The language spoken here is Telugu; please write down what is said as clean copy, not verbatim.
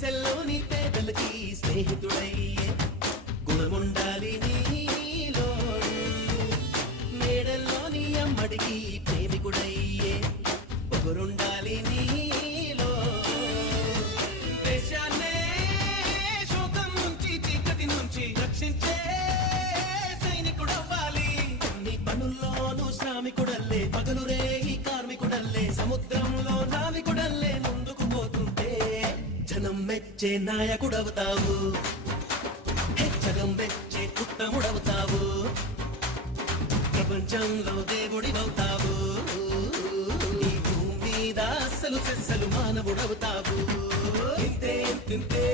గుడిసెల్లోని పేదలకి స్నేహితుడయ్యే గుణముండాలి నీలో. మేడల్లోని అమ్మడికి ప్రేమికుడయ్యే పొగరుండాలి నీలో. దేశాన్నే శోకం నుంచి చీకటి నుంచి రక్షించే సైనికుడవ్వాలి. అన్ని పనుల్లోనూ శ్రామికుడల్లే పగలు రేగి కార్మికుడల్లే సముద్రంలో నావికుడల్లే ముందుకు పోతుంటే జనం మెచ్చే నాయకుడవుతావు. జగం మెచ్చే ఉత్తముడవుతావు. ప్రపంచంలో దేవుడివవుతావు. ఈ భూమి మీద అస్సలు సెస్సలు మానవుడవుతావు. ఇంతే ఇంతే